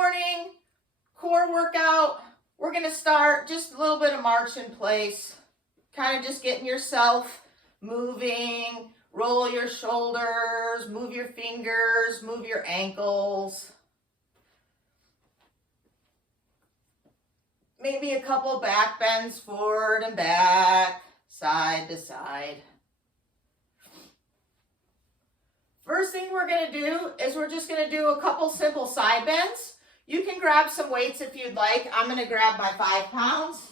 morning core workout. We're going to start just a little bit of march in place, kind of just getting yourself moving. Roll your shoulders, move your fingers, move your ankles. Maybe a couple back bends forward and back, side to side. First thing we're going to do is we're just going to do a couple simple side bends. You can grab some weights if you'd like. I'm going to grab my 5 pounds.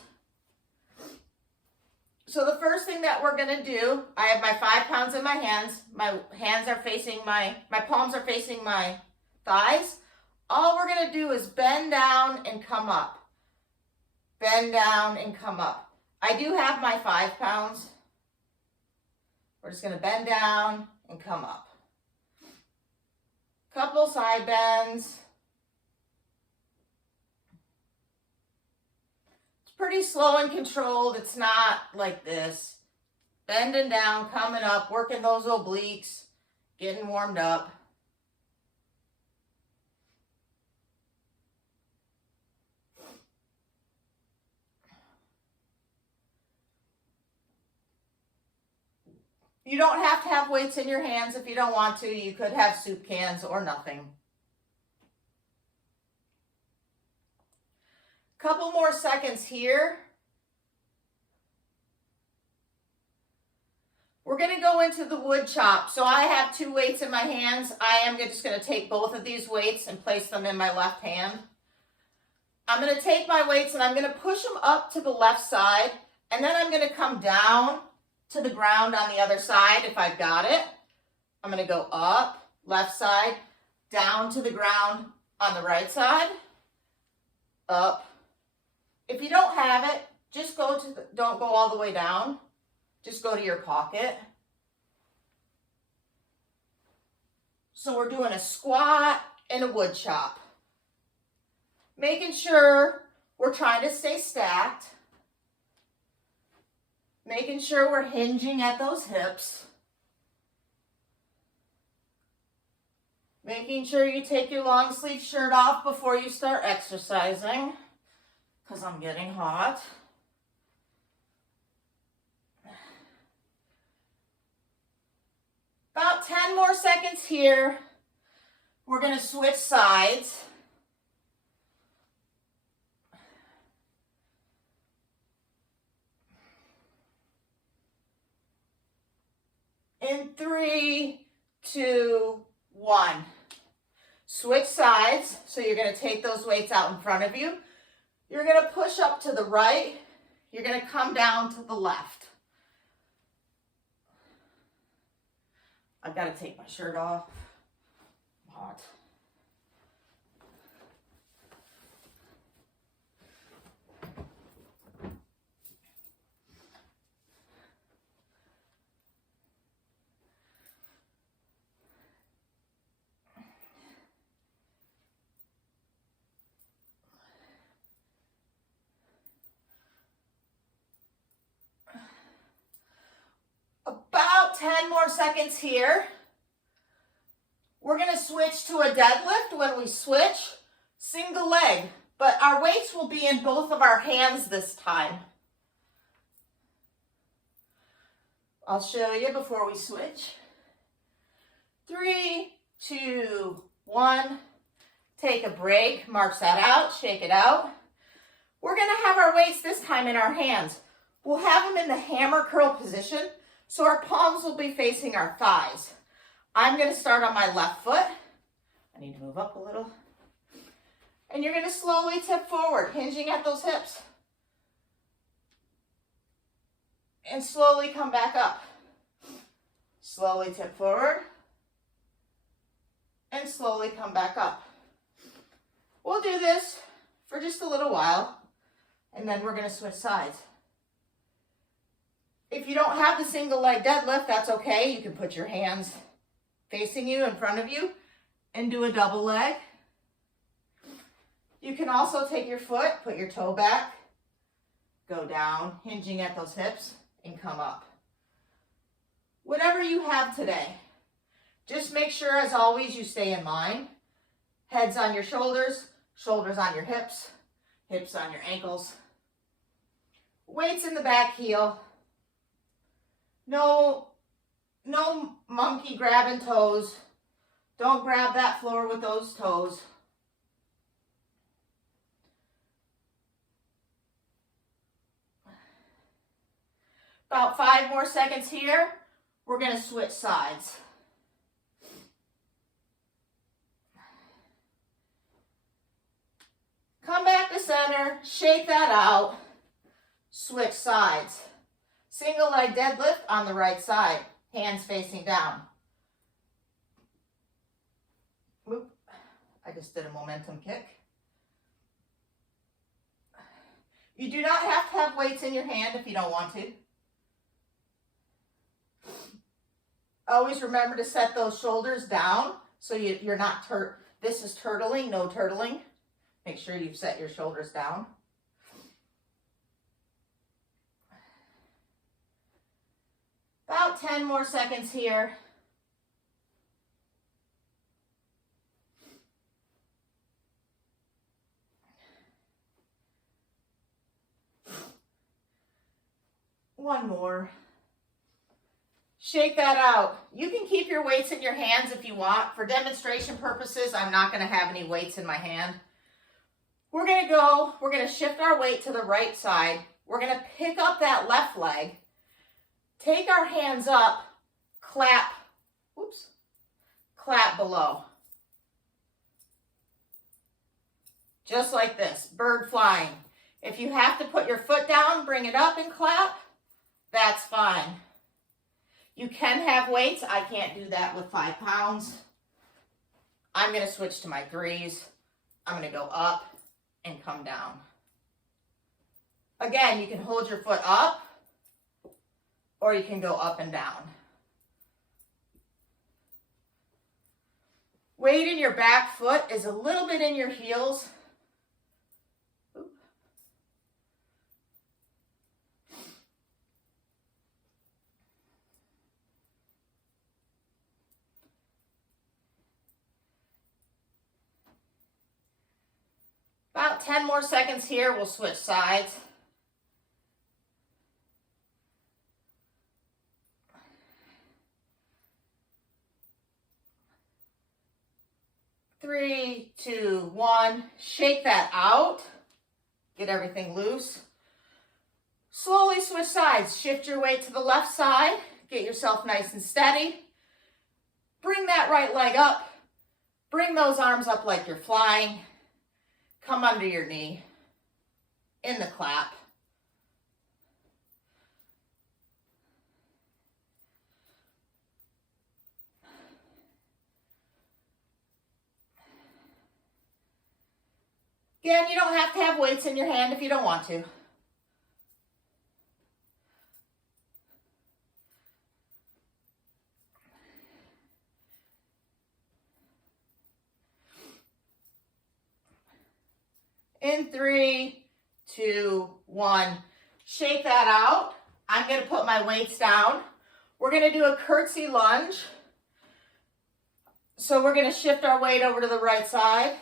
So the first thing that we're going to do, I have my 5 pounds in my hands. My hands are facing my palms are facing my thighs. All we're going to do is bend down and come up. Bend down and come up. I do have my 5 pounds. We're just going to bend down and come up. Couple side bends. Pretty slow and controlled. It's not like this. Bending down, coming up, working those obliques, getting warmed up. You don't have to have weights in your hands if you don't want to. You could have soup cans or nothing. Couple more seconds here. We're going to go into the wood chop. So I have 2 weights in my hands. I am just going to take both of these weights and place them in my left hand. I'm going to take my weights and I'm going to push them up to the left side, and then I'm going to come down to the ground on the other side if I've got it. I'm going to go up, left side, down to the ground on the right side, up. If you don't have it, just don't go all the way down. Just go to your pocket. So we're doing a squat and a wood chop. Making sure we're trying to stay stacked. Making sure we're hinging at those hips. Making sure you take your long sleeve shirt off before you start exercising, because I'm getting hot. About 10 more seconds here. We're going to switch sides. In 3, 2, 1. Switch sides. So you're going to take those weights out in front of you. You're going to push up to the right. You're going to come down to the left. I've got to take my shirt off. I'm hot. About 10 more seconds here. We're going to switch to a deadlift. When we switch, single leg, but our weights will be in both of our hands this time. I'll show you before we switch. 3, 2, 1. Take a break, march that out, shake it out. We're going to have our weights this time in our hands. We'll have them in the hammer curl position, so our palms will be facing our thighs. I'm going to start on my left foot. I need to move up a little. And you're going to slowly tip forward, hinging at those hips. And slowly come back up. Slowly tip forward. And slowly come back up. We'll do this for just a little while, and then we're going to switch sides. If you don't have the single leg deadlift, that's okay. You can put your hands facing you in front of you and do a double leg. You can also take your foot, put your toe back, go down, hinging at those hips, and come up. Whatever you have today, just make sure, as always, you stay in line. Heads on your shoulders, Shoulders on your hips, hips on your ankles. Weights in the back heel. No monkey grabbing toes. Don't grab that floor with those toes. About 5 more seconds here. We're going to switch sides. Come back to center, shake that out, switch sides. Single leg deadlift on the right side, hands facing down. Whoop. I just did a momentum kick. You do not have to have weights in your hand if you don't want to. Always remember to set those shoulders down so you're not, this is turtling, no turtling. Make sure you've set your shoulders down. About 10 more seconds here. One more. Shake that out. You can keep your weights in your hands if you want. For demonstration purposes, I'm not going to have any weights in my hand. We're going to shift our weight to the right side. We're going to pick up that left leg, take our hands up, clap, whoops, clap below. Just like this, bird flying. If you have to put your foot down, bring it up and clap, that's fine. You can have weights. I can't do that with 5 pounds. I'm going to switch to my 3s. I'm going to go up and come down. Again, you can hold your foot up or you can go up and down. Weight in your back foot is a little bit in your heels. About 10 more seconds here, we'll switch sides. Three, 2, 1. Shake that out. Get everything loose. Slowly switch sides. Shift your weight to the left side. Get yourself nice and steady. Bring that right leg up. Bring those arms up like you're flying. Come under your knee in the clap. Again, you don't have to have weights in your hand if you don't want to. In 3, 2, 1. Shake that out. I'm going to put my weights down. We're going to do a curtsy lunge. So we're going to shift our weight over to the right side.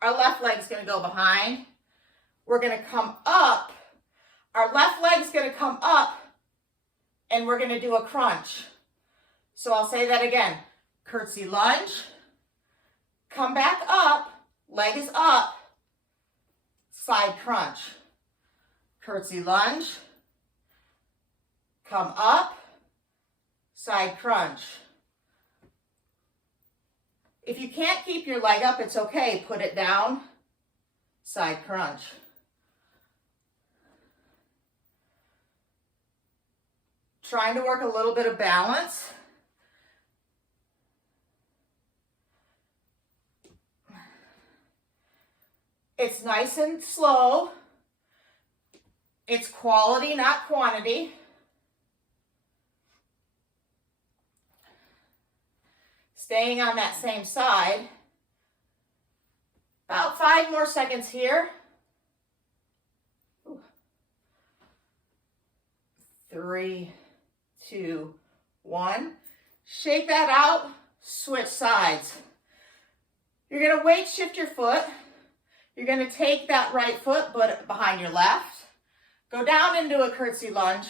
Our left leg's going to go behind. We're going to come up. Our left leg's going to come up and we're going to do a crunch. So I'll say that again. Curtsy lunge. Come back up. Leg is up. Side crunch. Curtsy lunge. Come up. Side crunch. If you can't keep your leg up, it's okay. Put it down. Side crunch. Trying to work a little bit of balance. It's nice and slow. It's quality, not quantity. Staying on that same side. About 5 more seconds here. 3, 2, 1. Shake that out. Switch sides. You're going to weight shift your foot. You're You're going to take that right foot, put it behind your left. Go down into a curtsy lunge.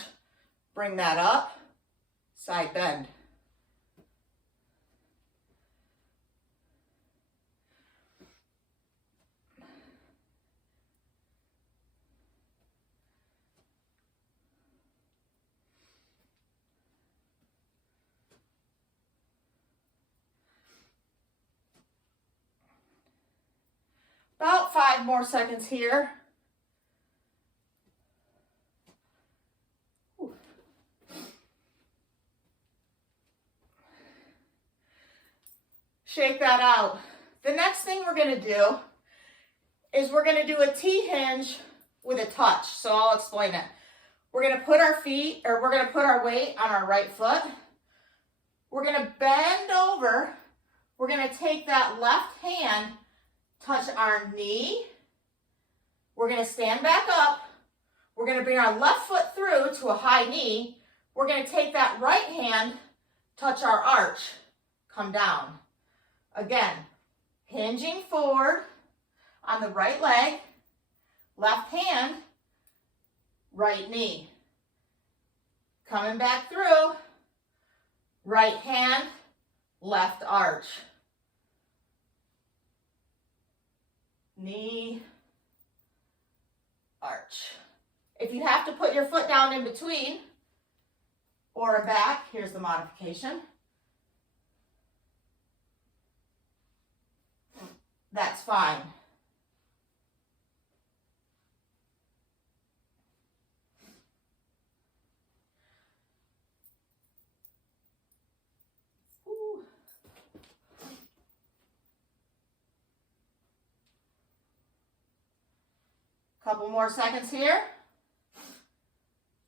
Bring that up. Side bend. About 5 more seconds here. Shake that out. The next thing we're going to do is we're going to do a T-hinge with a touch. So I'll explain it. We're going to put our feet, or we're going to put our weight on our right foot. We're going to bend over. We're going to take that left hand, touch our knee. We're going to stand back up. We're going to bring our left foot through to a high knee. We're going to take that right hand, touch our arch, come down. Again, hinging forward on the right leg, left hand, right knee. Coming back through, right hand, left arch. Knee, arch. If you have to put your foot down in between or back, here's the modification. That's fine. Ooh. Couple more seconds here.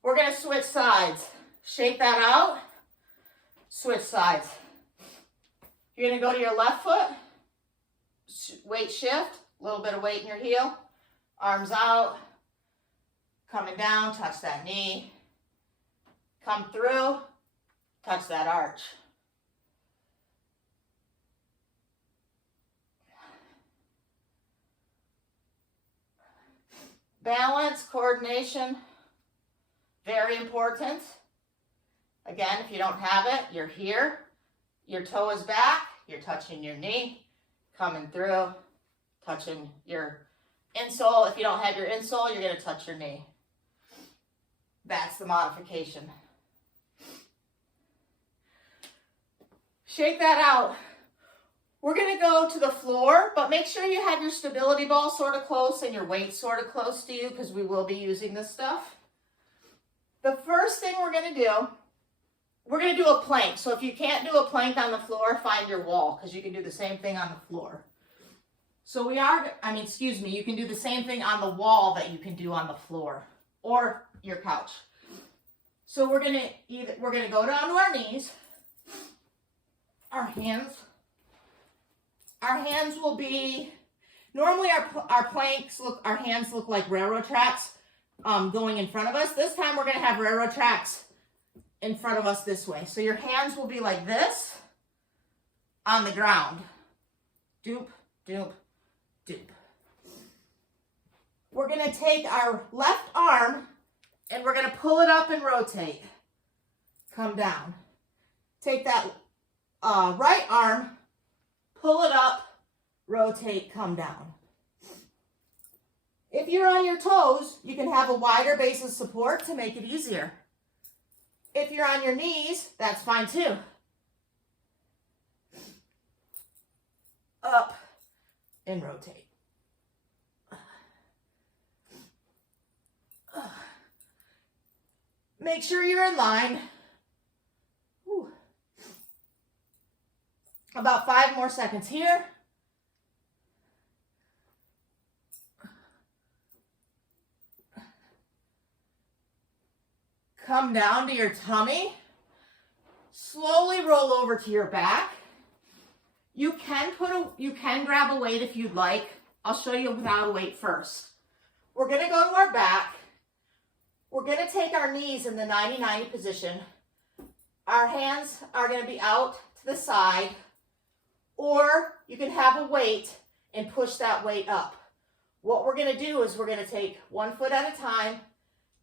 We're going to switch sides. Shake that out. Switch sides. You're going to go to your left foot. Weight shift. A little bit of weight in your heel. Arms out. Coming down. Touch that knee. Come through. Touch that arch. Balance, coordination, very important. Again, if you don't have it, you're here. Your toe is back. You're touching your knee, coming through, touching your insole. If you don't have your insole, you're going to touch your knee. That's the modification. Shake that out. We're going to go to the floor, but make sure you have your stability ball sort of close and your weight sort of close to you because we will be using this stuff. The first thing we're going to do a plank. So if you can't do a plank on the floor, find your wall because you can do the same thing on the floor. So you can do the same thing on the wall that you can do on the floor or your couch. So we're going to go down to our knees. Our hands will be, normally our planks our hands look like railroad tracks going in front of us. This time we're going to have railroad tracks in front of us this way. So your hands will be like this on the ground. Doop, doop, doop. We're going to take our left arm and we're going to pull it up and rotate. Come down. Take that right arm, pull it up, rotate, come down. If you're on your toes, you can have a wider base of support to make it easier. If you're on your knees, that's fine too. Up and rotate. Make sure you're in line. Whew. About 5 more seconds here. Come down to your tummy. Slowly roll over to your back. You can grab a weight if you'd like. I'll show you without a weight first. We're going to go to our back. We're going to take our knees in the 90-90 position. Our hands are going to be out to the side, or you can have a weight and push that weight up. What we're going to do is we're going to take 1 foot at a time,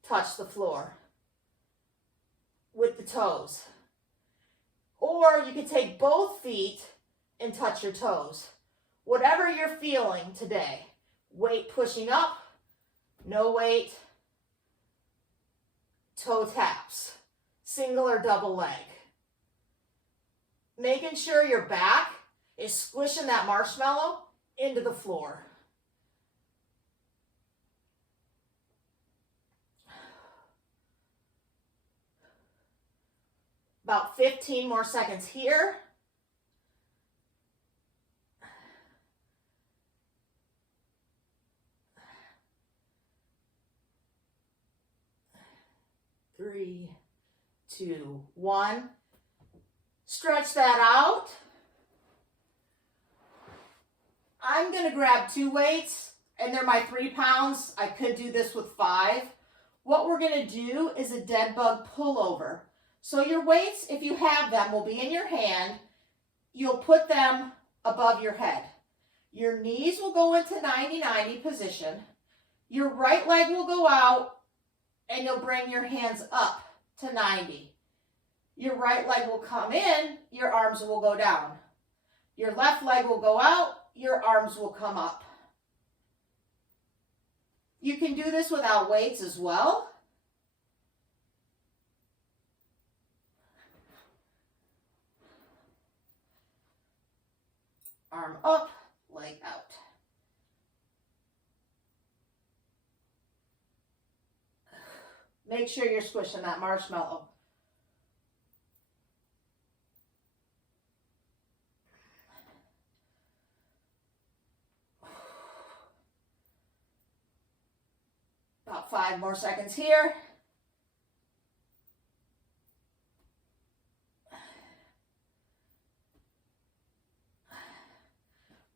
touch the floor with the toes. Or you can take both feet and touch your toes. Whatever you're feeling today. Weight pushing up, no weight, toe taps, single or double leg. Making sure your back is squishing that marshmallow into the floor. About 15 more seconds here. Three, 2, 1. Stretch that out. I'm going to grab 2 weights, and they're my 3 pounds. I could do this with 5. What we're going to do is a dead bug pullover. So your weights, if you have them, will be in your hand. You'll put them above your head. Your knees will go into 90-90 position. Your right leg will go out, and you'll bring your hands up to 90. Your right leg will come in, your arms will go down. Your left leg will go out, your arms will come up. You can do this without weights as well. Arm up, leg out. Make sure you're squishing that marshmallow. About 5 more seconds here.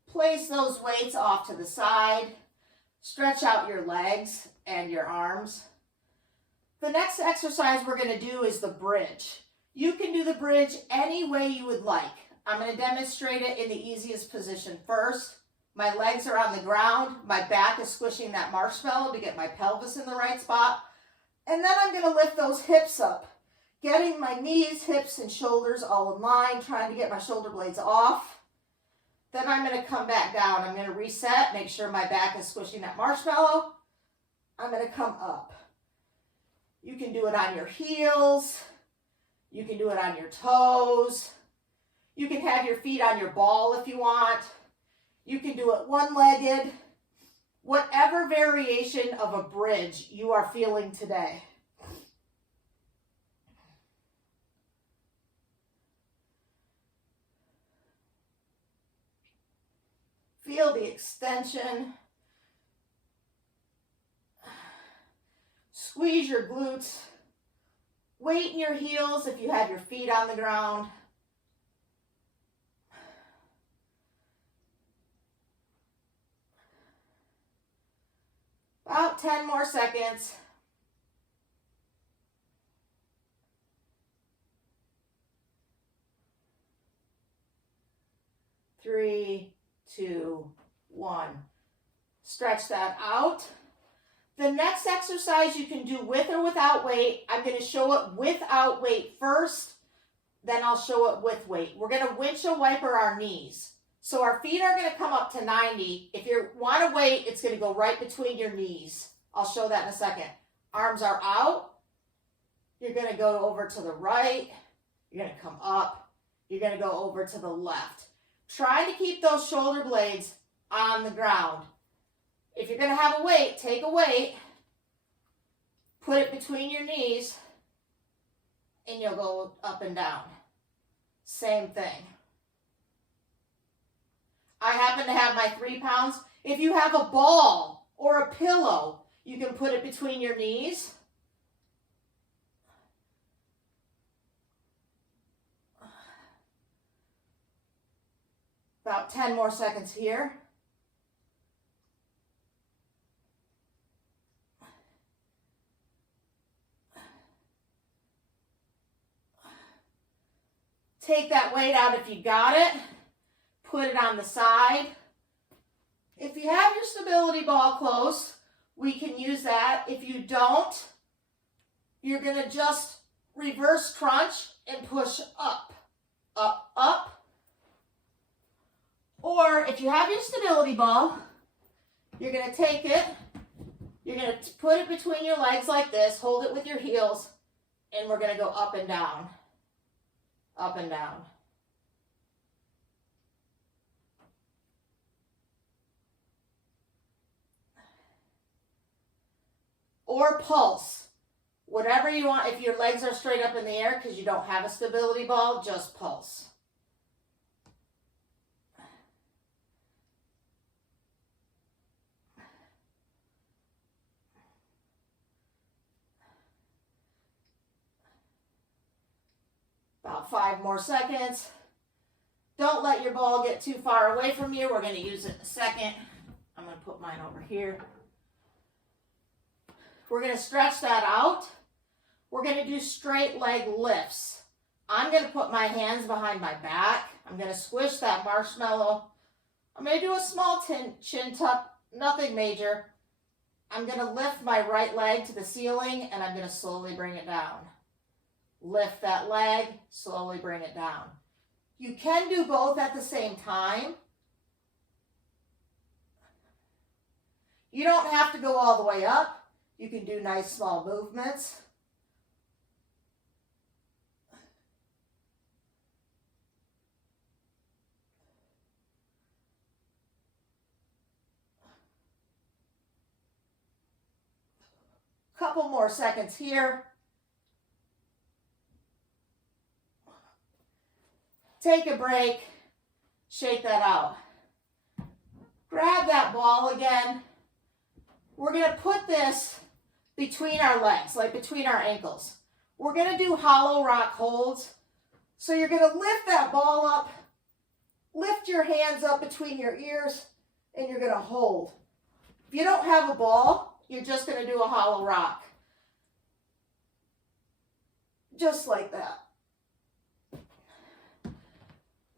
Place those weights off to the side. Stretch out your legs and your arms. The next exercise we're going to do is the bridge. You can do the bridge any way you would like. I'm going to demonstrate it in the easiest position first. My legs are on the ground. My back is squishing that marshmallow to get my pelvis in the right spot. And then I'm going to lift those hips up, getting my knees, hips, and shoulders all in line, trying to get my shoulder blades off. Then I'm going to come back down. I'm going to reset, make sure my back is squishing that marshmallow. I'm going to come up. You can do it on your heels. You can do it on your toes. You can have your feet on your ball if you want. You can do it one-legged. Whatever variation of a bridge you are feeling today. Feel the extension. Squeeze your glutes. Weight in your heels if you have your feet on the ground. About 10 more seconds. Three, 2, 1. Stretch that out. The next exercise you can do with or without weight. I'm going to show it without weight first, then I'll show it with weight. We're going to windshield wiper our knees. So our feet are going to come up to 90. If you want to weight, it's going to go right between your knees. I'll show that in a second. Arms are out. You're going to go over to the right. You're going to come up. You're going to go over to the left. Try to keep those shoulder blades on the ground. If you're going to have a weight, take a weight, put it between your knees, and you'll go up and down. Same thing. I happen to have my 3 pounds. If you have a ball or a pillow, you can put it between your knees. About 10 more seconds here. Take that weight out if you got it. Put it on the side. If you have your stability ball close, we can use that. If you don't, you're going to just reverse crunch and push up, up, up. Or if you have your stability ball, you're going to take it, you're going to put it between your legs like this, hold it with your heels, and we're going to go up and down, up and down. Or pulse, whatever you want. If your legs are straight up in the air because you don't have a stability ball, just pulse. About 5 more seconds. Don't let your ball get too far away from you. We're going to use it in a second. I'm going to put mine over here. We're going to stretch that out. We're going to do straight leg lifts. I'm going to put my hands behind my back. I'm going to squish that marshmallow. I'm going to do a small chin tuck, nothing major. I'm going to lift my right leg to the ceiling and I'm going to slowly bring it down. Lift that leg, slowly bring it down. You can do both at the same time. You don't have to go all the way up. You can do nice small movements. Couple more seconds here. Take a break. Shake that out. Grab that ball again. We're going to put this between our legs, like between our ankles. We're going to do hollow rock holds. So you're going to lift that ball up, lift your hands up between your ears, and you're going to hold. If you don't have a ball, you're just going to do a hollow rock. Just like that.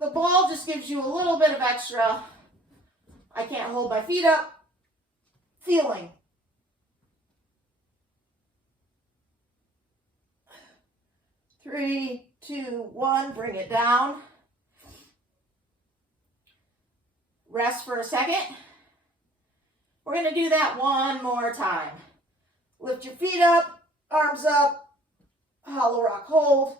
The ball just gives you a little bit of extra, I can't hold my feet up, feeling. Three, two, one, bring it down. Rest for a second. We're going to do that one more time. Lift your feet up, arms up, hollow rock hold.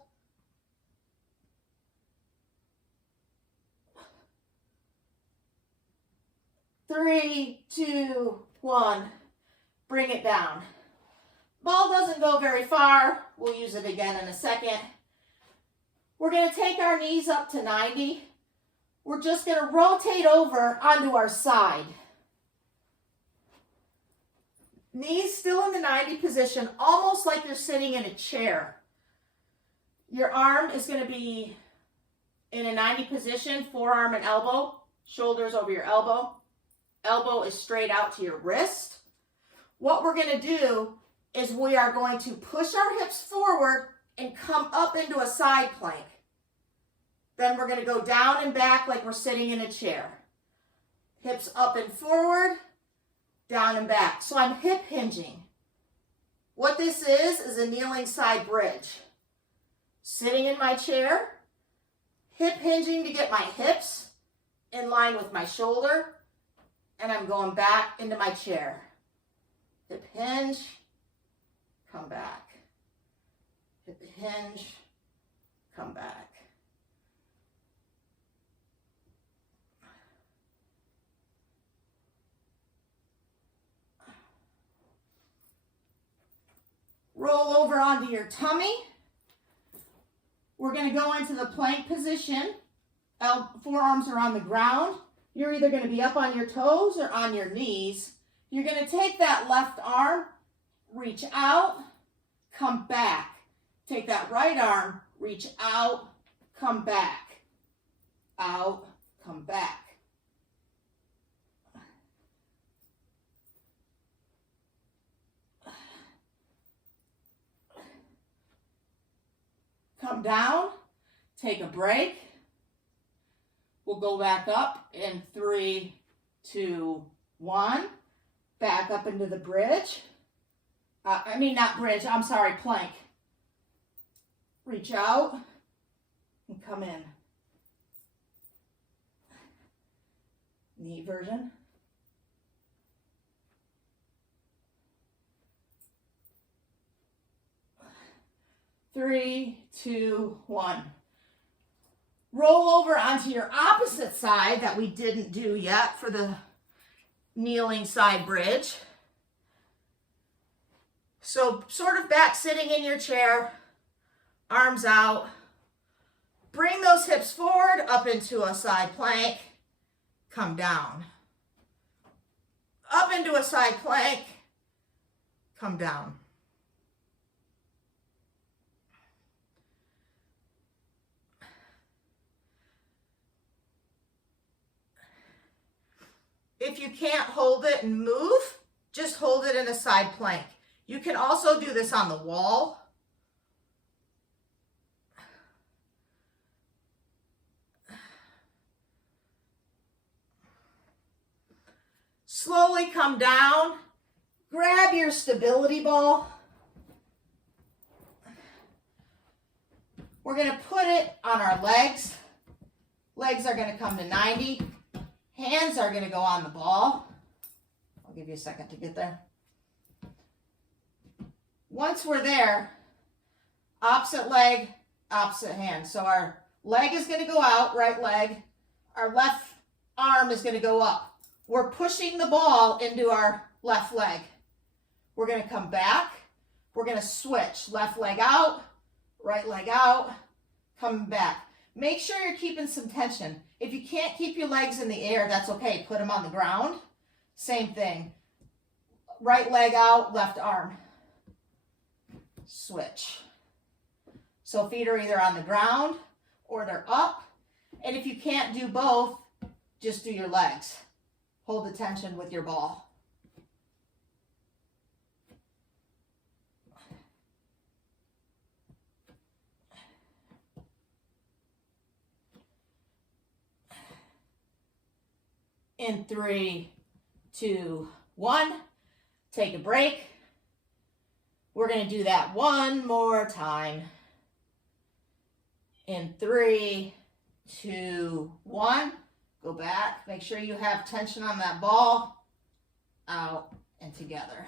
Three, two, one, bring it down. Ball doesn't go very far. We'll use it again in a second. We're going to take our knees up to 90. We're just going to rotate over onto our side. Knees still in the 90 position, almost like you're sitting in a chair. Your arm is going to be in a 90 position, forearm and elbow, shoulders over your elbow. Elbow is straight out to your wrist. What we're going to do is we are going to push our hips forward and come up into a side plank. Then we're going to go down and back like we're sitting in a chair. Hips up and forward, down and back. So I'm hip hinging. What this is a kneeling side bridge. Sitting in my chair, hip hinging to get my hips in line with my shoulder, and I'm going back into my chair. Hip hinge, come back. Hip hinge, come back. Roll over onto your tummy. We're going to go into the plank position. Forearms are on the ground. You're either going to be up on your toes or on your knees. You're going to take that left arm, reach out, come back. Take that right arm, reach out, come back. Out, come back. Come down, take a break. We'll go back up in 3, 2, 1. Back up into the bridge. Not bridge, I'm sorry, plank. Reach out and come in. Knee version. Three, two, one. Roll over onto your opposite side that we didn't do yet for the kneeling side bridge. So sort of back sitting in your chair, arms out. Bring those hips forward up into a side plank. Come down. Up into a side plank. Come down. If you can't hold it and move, just hold it in a side plank. You can also do this on the wall. Slowly come down. Grab your stability ball. We're going to put it on our legs. Legs are going to come to 90. Hands are going to go on the ball. I'll give you a second to get there. Once we're there, opposite leg, opposite hand. So our leg is going to go out, right leg. Our left arm is going to go up. We're pushing the ball into our left leg. We're going to come back. We're going to switch. Left leg out, right leg out, coming back. Make sure you're keeping some tension. If you can't keep your legs in the air, that's okay. Put them on the ground. Same thing. Right leg out, left arm. Switch. So feet are either on the ground or they're up. And if you can't do both, just do your legs. Hold the tension with your ball. In 3, 2, 1, take a break. We're going to do that one more time. In 3, 2, 1, go back. Make sure you have tension on that ball. Out and together.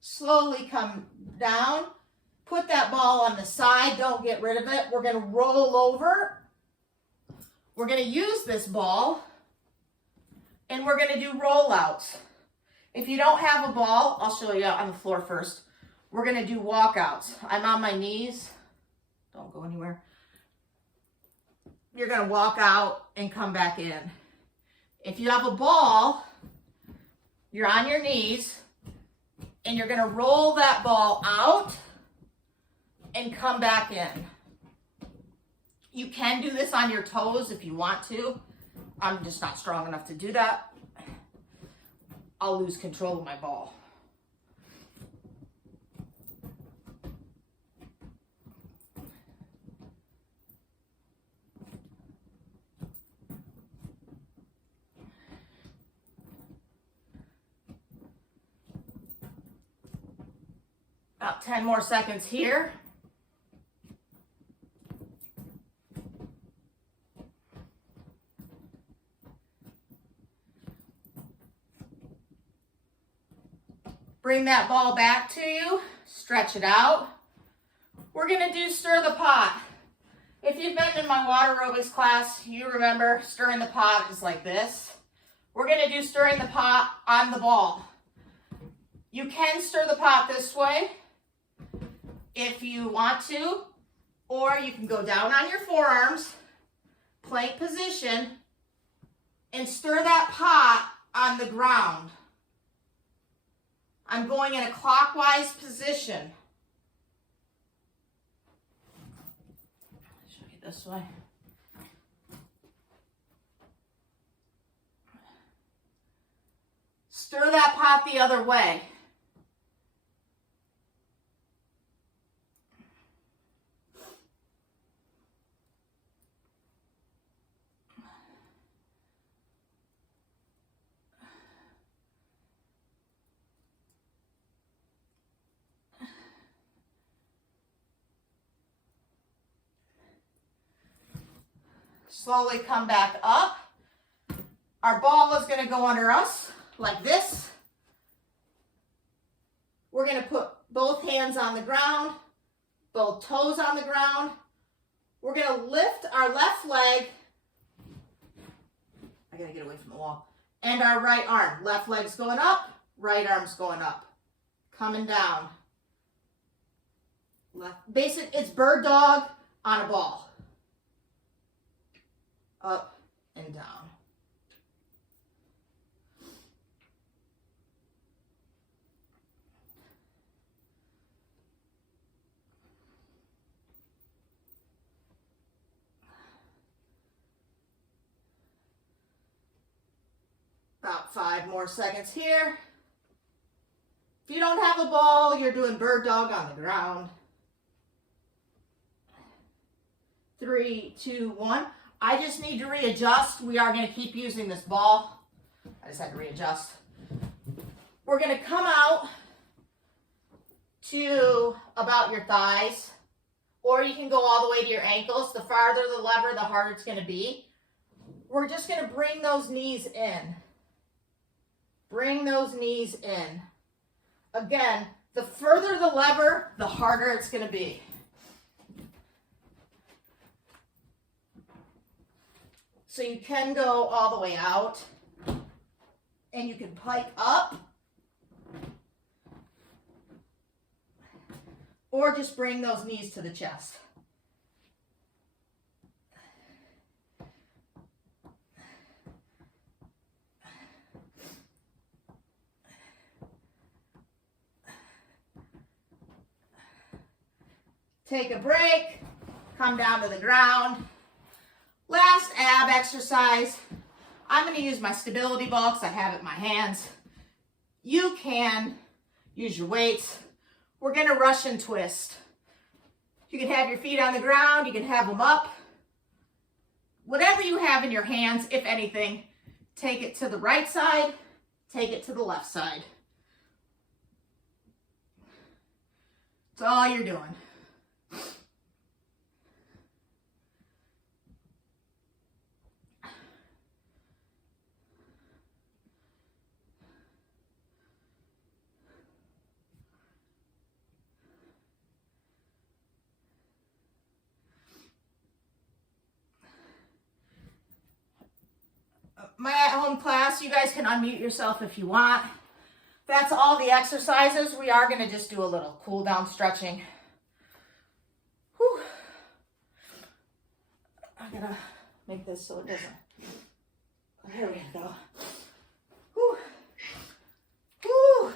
Slowly come down. Put that ball on the side. Don't get rid of it. We're going to roll over. We're going to use this ball and we're going to do rollouts. If you don't have a ball, I'll show you on the floor first. We're going to do walkouts. I'm on my knees. Don't go anywhere. You're going to walk out and come back in. If you have a ball, you're on your knees and you're going to roll that ball out and come back in. You can do this on your toes if you want to. I'm just not strong enough to do that. I'll lose control of my ball. About 10 more seconds here. Bring that ball back to you, stretch it out. We're gonna do stir the pot. If you've been in my water aerobics class, you remember stirring the pot is like this. We're gonna do stirring the pot on the ball. You can stir the pot this way if you want to, or you can go down on your forearms, plank position, and stir that pot on the ground. I'm going in a clockwise position. Show you this way. Stir that pot the other way. Slowly come back up. Our ball is going to go under us like this. We're going to put both hands on the ground, both toes on the ground. We're going to lift our left leg. I got to get away from the wall. And our right arm. Left leg's going up, right arm's going up. Coming down. It's bird dog on a ball. Up and down. About 5 more seconds here. If you don't have a ball, you're doing bird dog on the ground. 3, 2, 1. I just need to readjust. We are going to keep using this ball. I just had to readjust. We're going to come out to about your thighs, or you can go all the way to your ankles. The farther the lever, the harder it's going to be. We're just going to bring those knees in. Bring those knees in. Again, the further the lever, the harder it's going to be. So you can go all the way out, and you can pike up, or just bring those knees to the chest. Take a break, come down to the ground. Last ab exercise. I'm going to use my stability ball because I have it in my hands. You can use your weights. We're going to Russian twist. You can have your feet on the ground. You can have them up. Whatever you have in your hands, if anything, take it to the right side, take it to the left side. That's all you're doing. My at-home class, you guys can unmute yourself if you want. That's all the exercises. We are going to just do a little cool down stretching. Whew. I'm going to make this so it doesn't. Here we go. Whew. Whew.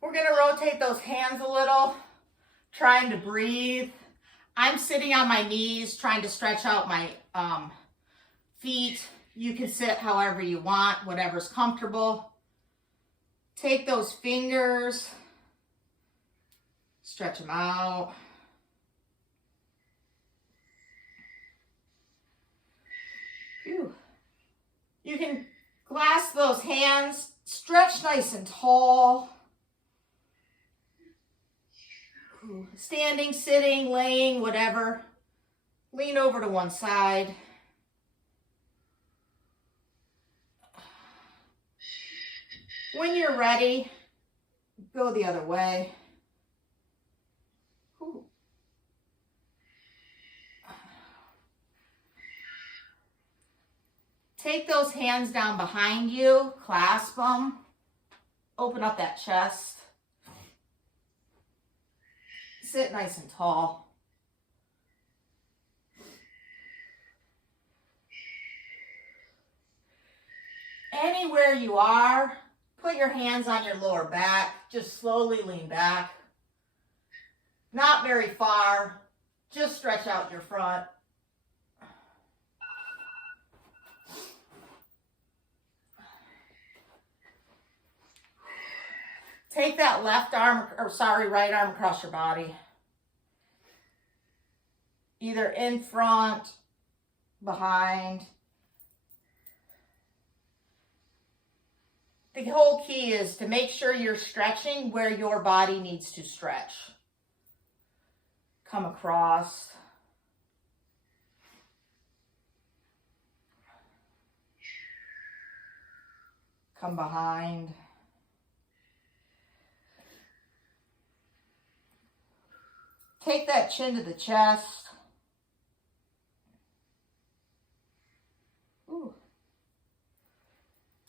We're going to rotate those hands a little, trying to breathe. I'm sitting on my knees, trying to stretch out my feet. You can sit however you want, whatever's comfortable. Take those fingers, stretch them out. Phew. You can clasp those hands, stretch nice and tall. Standing, sitting, laying, whatever. Lean over to one side. When you're ready, go the other way. Ooh. Take those hands down behind you, clasp them, open up that chest. Sit nice and tall. Anywhere you are, put your hands on your lower back. Just slowly lean back. Not very far. Just stretch out your front. take that left arm, or sorry, right arm across your body. Either in front, behind. The whole key is to make sure you're stretching where your body needs to stretch. Come across. Come behind. Take that chin to the chest. Ooh.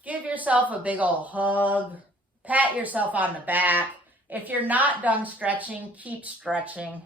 Give yourself a big old hug. Pat yourself on the back. If you're not done stretching, keep stretching.